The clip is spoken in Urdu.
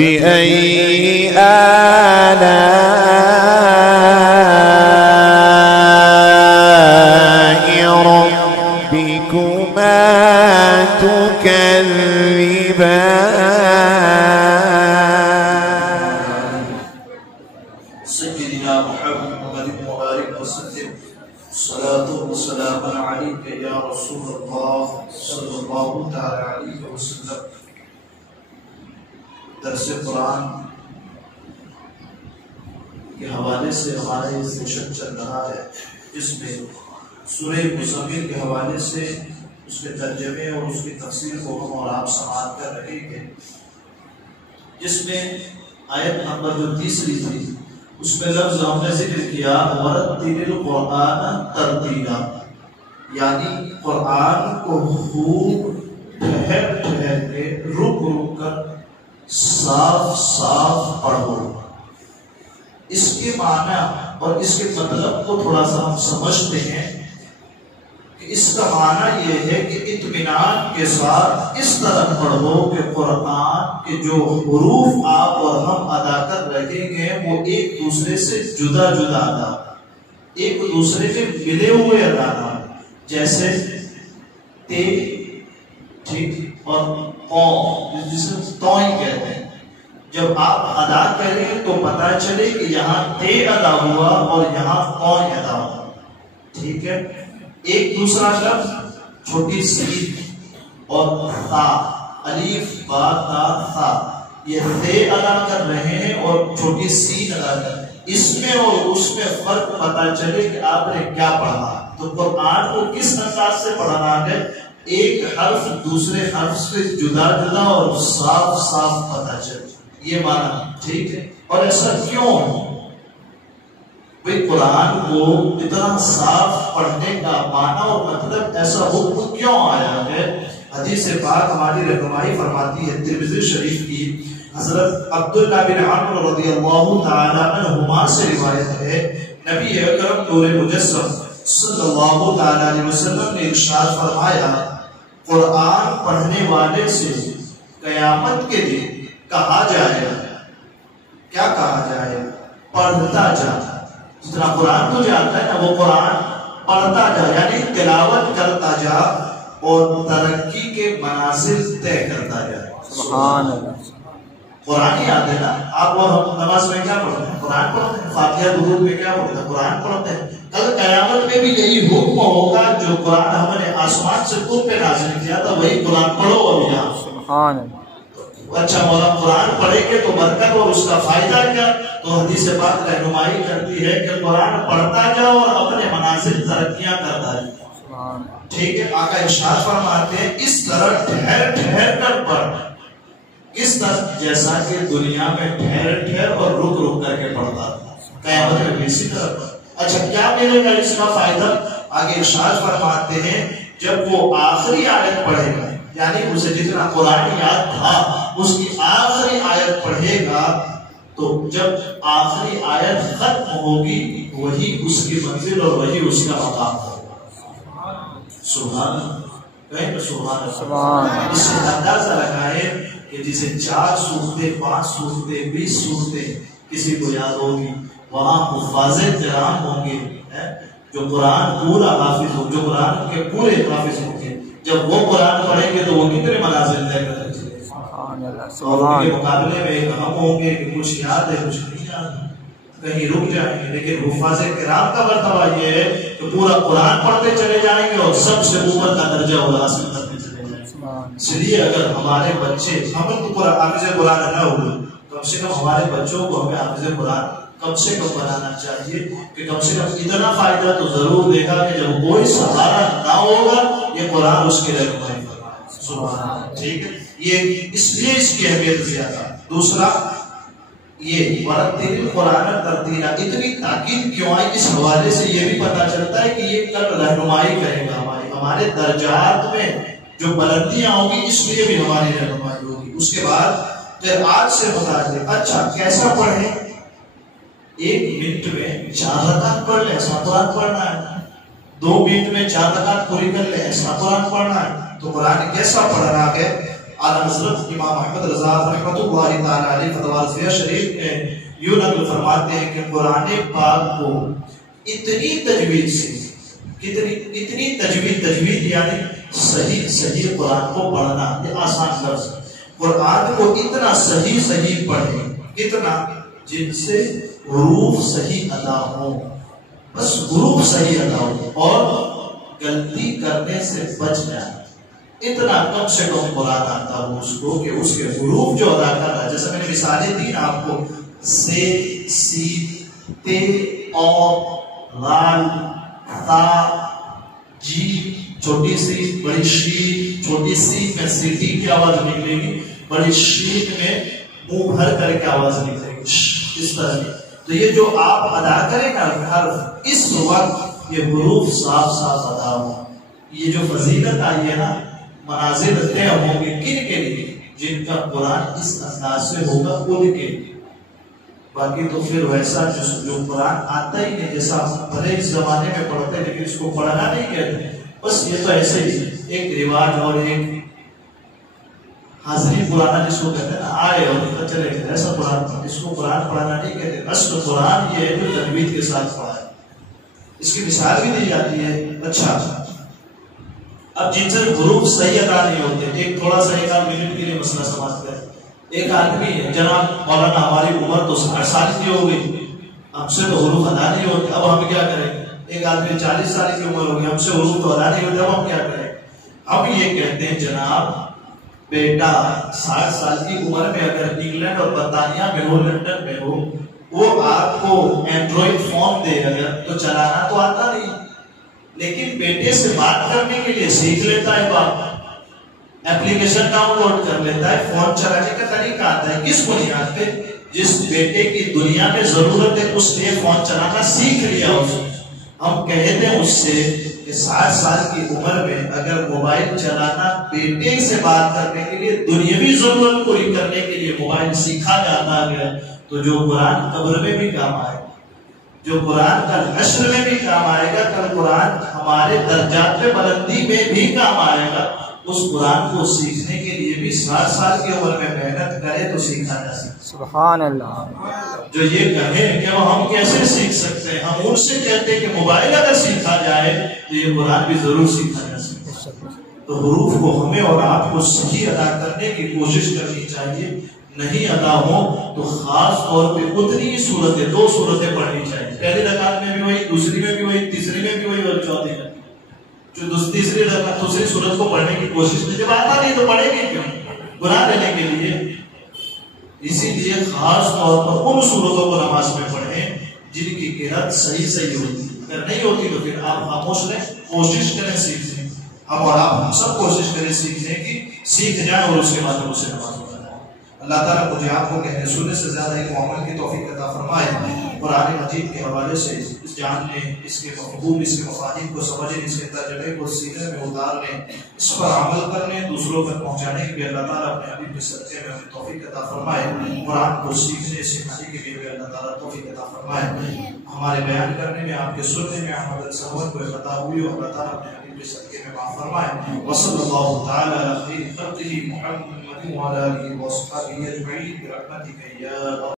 بأي آلاء ربكما تكذبان. سيدنا محمد مبارك وسلم صلاة وسلام عليك يا رسول الله صلى الله تعالى عليه وسلم. درس قرآن کے حوالے سے ہمارا یہ سیشن چل رہا ہے، جس میں سورہ مزمل کے حوالے سے اس کے ترجمے اور اس کی تفسیر کو ہم اور آپ سماعت کر رہے ہیں، جس میں آیت نمبر جو تیسری تھی اس میں لفظ ہم نے ذکر کیا وَرَتِّلِ الْقُرْآنَ تَرْتِيلًا، یعنی قرآن کو خوب ٹھہر ٹھہر کے رک رک کر صاف صاف پڑھو. اس کے معنی اور اس کے مطلب کو تھوڑا سا ہم سمجھتے ہیں کہ اس کا معنی یہ ہے کہ اطمینان کے ساتھ اس طرح پڑھو کہ قرآن کے جو حروف آپ اور ہم ادا کر رہے ہیں وہ ایک دوسرے سے جدا جدا ادا، ایک دوسرے کے ملے ہوئے ادا نہ، جیسے تے ٹھیک اور جسے توئی کہتے ہیں. جب آپ ادا کریں تو پتا چلے کہ یہاں تے ادا ہوا اور یہاں توئی ادا ہوا. ٹھیک ہے. ایک دوسرا لفظ چھوٹی سین اور تا، الف با تا ثا، یہ تے ادا کر رہے ہیں اور چھوٹی سین ادا کر رہے ہیں. اس میں اور اس میں فرق پتا چلے کہ آپ نے کیا پڑھا. تو قرآن کو کس انداز سے پڑھنا ہے؟ ایک حرف دوسرے حرف سے جدا جدا اور صاف صاف پتہ چلے، یہ معنی. ٹھیک ہے. اور ایسا کیوں؟ بھئی قرآن کو اتنا صاف پڑھنے کا معنی اور مطلب ایسا حکم کیوں آیا ہے؟ حدیث پاک ہماری رہنمائی فرماتی ہے، ترمذی شریف کی حضرت عبداللہ بن عمرو رضی اللہ تعالی عنہما سے روایت ہے، نبی اکرم نور مجسم صلی اللہ تعالی علیہ وسلم نے ارشاد فرمایا، قرآن پڑھنے والے سے قیامت کے دن کہا جائے، کیا کہا جائے؟ پڑھتا جا. جتنا قرآن تجھے آتا ہے نا وہ قرآن پڑھتا جا، یعنی تلاوت کرتا جا اور ترقی کے منازل طے کرتا جا. سبحان اللہ. قرآن ہی آتے نا. آپ اور ہم نماز میں کیا پڑھتے ہیں؟ قرآن پڑھتے ہیں. فاتحہ درود میں کیا پڑھتے ہیں؟ قرآن پڑھتے ہیں. کل قیامت میں بھی یہی حکم ہوگا، جو قرآن ہم نے آسمان سے تم پہ نازل کیا تھا وہی قرآن پڑھو. ابھی یہاں سبحان اللہ. اچھا مولا قرآن پڑھیں گے تو برکت اور اس کا فائدہ کیا؟ تو حدیث پاک رہنمائی کرتی ہے کہ قرآن پڑھتا جاؤ اور اپنے منازل ترقیاں کرتا جاؤ. ٹھیک ہے. آقا ارشاد فرماتے ہیں اس طرح ٹھہر ٹھہر کر پڑھ، اس طرح جیسا کہ دنیا میں ٹھہر ٹھہر اور رک رک کر کے پڑھتا تھا، قیامت میں بھی اسی طرح پڑھ. اچھا کیا ملے گا اس کا فائدہ؟ آگے ارشاد فرماتے ہیں جب وہ آخری آیت پڑھے گا، یعنی اسے جتنا قرآن یاد تھا اس کی آخری آیت پڑھے گا، تو جب آخری آیت ختم ہوگی وہی اس کی منزل اور وہی اس کا مقام ہوگا. سبحان اللہ. سبحان اللہ. اس سے اندازہ لگائے کہ جسے 4 سورتیں 5 سورتیں 20 سورتیں کسی کو یاد ہوگی، وہاں حفاظ کرام ہوں گے جو قرآن پورا حافظ ہو، جو قرآن کے پورے حافظ ہوں گے. جب وہ قرآن پڑھیں گے تو وہ کتنے منازل طے کریں گے. اور ان کے مقابلے میں ایک ہم ہوں گے کہ کچھ یاد ہے کچھ نہیں یاد ہے، کہیں رک جائیں گے. لیکن حفاظ کرام کا مرتبہ یہ ہے کہ پورا قرآن پڑھتے چلے جائیں گے اور سب سے اوپر کا درجہ وہ حاصل کرتے چلے جائیں گے. اس لیے اگر ہمارے بچے، ہم تو حافظ قرآن نہ ہوئے، کم سے کم ہمارے بچوں کو ہمیں حافظ قرآن کم سے کم بنانا چاہیے کہ کم سے کم اتنا فائدہ تو ضرور دے گا کہ جب کوئی سہارا نہ ہوگا یہ قرآن اس کے رہنمائی فرمائے. سبحان اللہ. ٹھیک ہے. یہ اس لیے اس کی اہمیت زیادہ. دوسرا یہ وَرَتِّلِ الْقُرْآنَ تَرْتِيلًا، اتنی تاکید کیوں آئی؟ اس حوالے سے یہ بھی پتا چلتا ہے کہ یہ کل رہنمائی کرے گا ہمارے درجات میں جو بلندیاں ہوں گی، اس لیے بھی ہماری رہنمائی ہوگی. اس کے بعد پھر آج سے متعلق اچھا کیسا پڑھیں؟ 1 منٹ میں 4 رکعت پڑھ لیں، ایسا قرآن پڑھنا ہے. 2 منٹ میں 4 رکعت پوری کر لیں، ایسا قرآن پڑھنا ہے. تو قرآن کیسا پڑھنا ہے؟ اعلیٰ حضرت امام احمد رضا رحمۃ اللہ تعالی علیہ فتویٰ رضویہ شریف میں یوں نقل فرماتے ہیں کہ قرآن پاک کو اتنی تجوید سے اتنی تجوید یعنی صحیح قرآن کو پڑھنا، یہ آسان لفظ، قرآن کو اتنا صحیح پڑھیں، اتنا جن سے حروف صحیح ادا ہوں، بس حروف صحیح ادا ہوں اور غلطی کرنے سے بچ جائے، اتنا کم سے کم قرآن آتا ہو اس کو کہ اس کے حروف جو ادا کر رہا ہے، جیسے میں نے مثالیں دی نا آپ کو، سے، سی، تے، او، لال، تا، جی، چھوٹی سی، بڑی شی، چھوٹی سی میں سیٹی کی آواز نکلے گی، بڑی شی میں منہ بھر کر کے آواز نکلے گی، اس طرح کی. تو یہ جو آپ ادا کریں نا حرف، اس وقت یہ حروف صاف ادا ہو. یہ جو فضیلت آئی ہے نا، منازل طے ہوں گے کن کے لیے؟ جن کا قرآن اس انداز سے ہوگا ان کے لیے. باقی تو پھر ویسا جو قرآن آتا ہی نہیں، جیسا بھلے اس زمانے میں پڑھتے ہیں لیکن اس کو پڑھنا نہیں کہتے، بس یہ تو ایسے ہی ایک رواج اور ایک حاضری پرانا جس کو کہتے ہیں نا، آئے اور چلے گئے، ایسا قرآن، اس کو قرآن پڑھنا نہیں کہتے. اصل قرآن یہ ہے جو تجوید کے ساتھ پڑھا ہے. اس کی مثال بھی دی جاتی ہے. اچھا، اب جن سے حروف صحیح ادا نہیں ہوتے، ایک تھوڑا سا ایک منٹ کے لیے مسئلہ سمجھتے ہیں. ایک آدمی ہے، جناب مولانا ہماری عمر تو 60 سال کی ہو گئی، ہم سے تو حروف ادا نہیں ہوتے، اب ہم کیا کریں؟ ایک آدمی 40 سال کی عمر ہوگی، ہم سے حروف تو ادا نہیں ہوتے، اب ہم کیا کریں؟ ہم یہ کہتے ہیں جناب بیٹا 60 سال کی عمر میں اگر انگلینڈ اور برطانیہ میں ہو، لندن میں ہو، وہ آپ کو اینڈرائڈ فون دے گا تو چلانا تو آتا نہیں، لیکن بیٹے سے بات کرنے کے لیے سیکھ لیتا ہے باپ، ایپلیکیشن ڈاؤن لوڈ کر لیتا ہے، فون چلانے کا طریقہ آتا ہے. کس بنیاد پہ؟ جس بیٹے کی دنیا میں ضرورت ہے اس نے فون چلانا سیکھ لیا. ہم کہتے ہیں اس سے کہ 60 سال کی عمر میں اگر موبائل چلانا بیٹے سے بات کرنے کے لیے، دنیاوی ضرورت پوری کرنے کے لیے موبائل سیکھا جاتا ہے، تو جو قرآن قبر میں بھی کام آئے، جو قرآن کل حشر میں بھی کام آئے گا، کل قرآن ہمارے درجات میں بلندی میں بھی کام آئے گا. اس قرآن کو سیکھنے کے لیے بھی 60 سال کی عمر میں محنت کرے تو سیکھا جا سکتا. سبحان اللہ. جو یہ کہیں کہ وہ ہم کیسے سیکھ سکتے ہیں، ہم ان سے کہتے ہیں کہ موبائل اگر سیکھا جائے تو یہ قرآن بھی ضرور سیکھا جا سکتا. تو حروف کو ہمیں اور آپ کو صحیح ادا کرنے کی کوشش کرنی چاہیے. نہیں ادا ہو تو خاص طور پہ اتنی ہی صورتیں، 2 صورتیں پڑھنی چاہیے. پہلی رکعت میں بھی وہی، دوسری میں بھی وہی، تیسری میں بھی وہی اور چوتھی میں. جو تیسری رکعت دوسری صورت کو پڑھنے کی کوشش کی، جب آتا نہیں تو پڑھے گی کیوں؟ گناہ لینے کے لیے. اسی لیے خاص طور پر ان صورتوں کو نماز میں پڑھیں جن کی قرأت صحیح ہوتی. اگر نہیں ہوتی تو پھر آپ خاموش رہیں، کوشش کریں سیکھنے. ہم اور آپ سب کوشش کریں سیکھنے کی، سیکھ جائیں اور اس کے بعد ہم اسے نماز پڑھیں. اللہ تعالیٰ مجھے آپ کو کہنے سننے سے زیادہ ایک عمل کی توفیق عطا فرمائے. قرآن مجید کے حوالے سے اس جاننے، اس کے مفہوم، اس کے مفاہیم کو سمجھنے، اس کے ترجمے کو سینے میں اتارنے، اس پر عمل کرنے، دوسروں تک پہنچانے کے لیے اللہ تعالیٰ اپنے حبیب کے صدقے میں ہمیں توفیق عطا فرمائے. قرآن کو سیکھنے سکھانے کے لیے اللہ تعالیٰ توفیق عطا فرمائے. ہمارے بیان کرنے میں، آپ کے سننے میں ہمارے سہولت کو خطا ہوئی اور اللہ تعالیٰ اپنے حبیب کے صدقے میں معاف فرمائے. وصلی اللہ تعالیٰ علی خیر خلقہ محمد وعلی آلہ وصحبہ اجمعین برحمتک یا